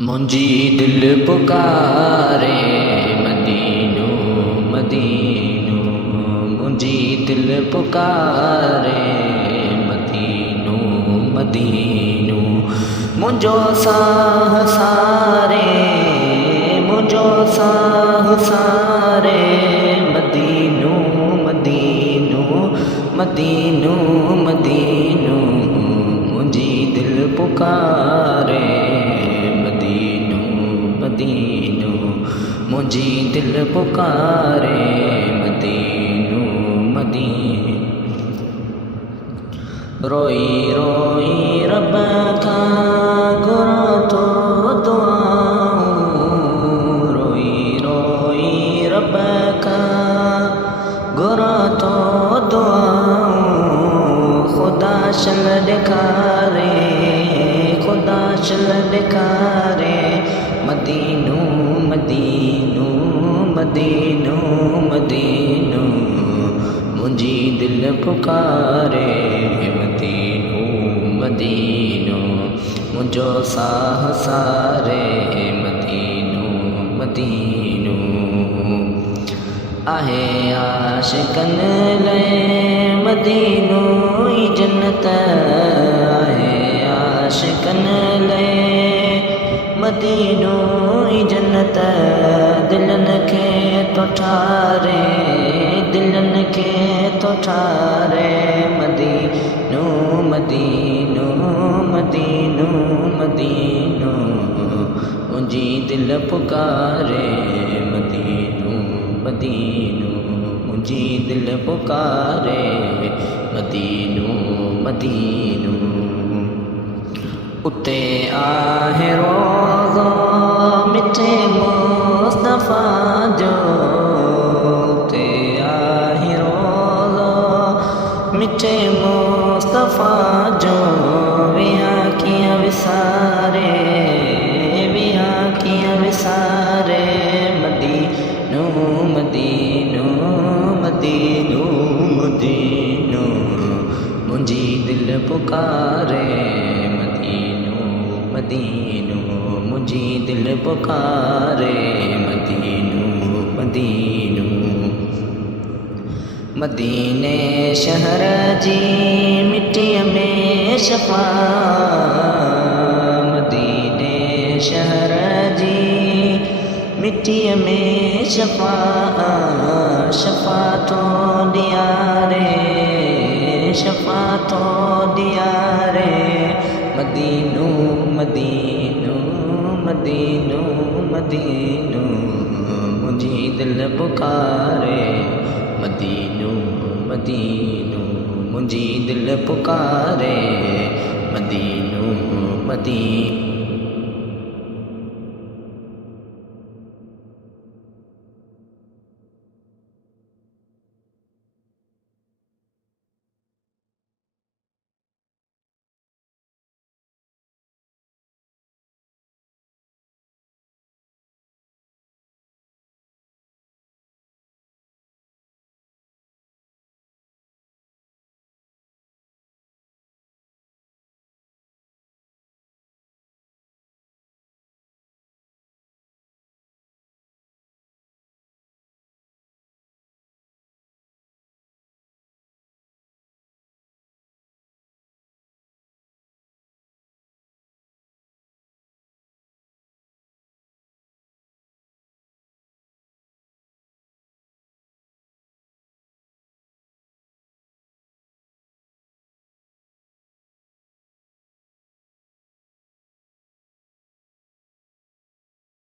मुंजी दिल पुकारे मदीनो मदीनो, मुंजी दिल पुकारे मदीनो मदीनो। मुंजो साह सारे मुंजो साह सारे मदीनो मदीनो मदीनो मदीनो। मुंजी दिल पुकारे मदीनो, मुंजी दिल पुकारे मदीनो मदीनो। रोई रोई रब का घुरा तो दुआऊं, रोई रोई रब का घुरा तो दुआऊं। खुदा शल ॾेखारे खुदा शल ॾेखारे मदीनो मदीनो मदीनो मदीनो। मुंजी दिल पुकारे मदीनो मदीनो, मुंजो साह सारे मदीनो मदीनो। आहे आशिकन लाइ मदीनो ई जन्नत, आहे आशिकन लाइ मदीनो ई जन्नत। दिलन खे तो ठारे दिलन खे तो ठारे मदीनो मदीनो मदीनो मदीनो। मुंजी दिल पुकारे मदीनो मदीनो, मुंजी दिल पुकारे मदीनो मदीनो। उते आहे रोज़ो मिठे मुस्तफ़ा जो, उते आहे रोज़ो मिठे मुस्तफ़ा जो। विया कीअं विसारे विया कीअं विसारे मदीनो मदीनो मदीनो मदीनो। मुंजी दिल पुकारे मदीनो, मुंजी दिल पुकारे मदीनो मदीनो। मदीने शहर जी मिट्टीअ में शफ़ा, मदीने शहर जी मिट्टीअ में शफ़ा। शफ़ा तो ॾियारे शफ़ा तो ॾियारे मदीनो मदीनो मदीनो मदीनो। मुंजी दिल पुकारे मदीनो मदीनो, मुंजी दिल पुकारे मदीनो मदीनो।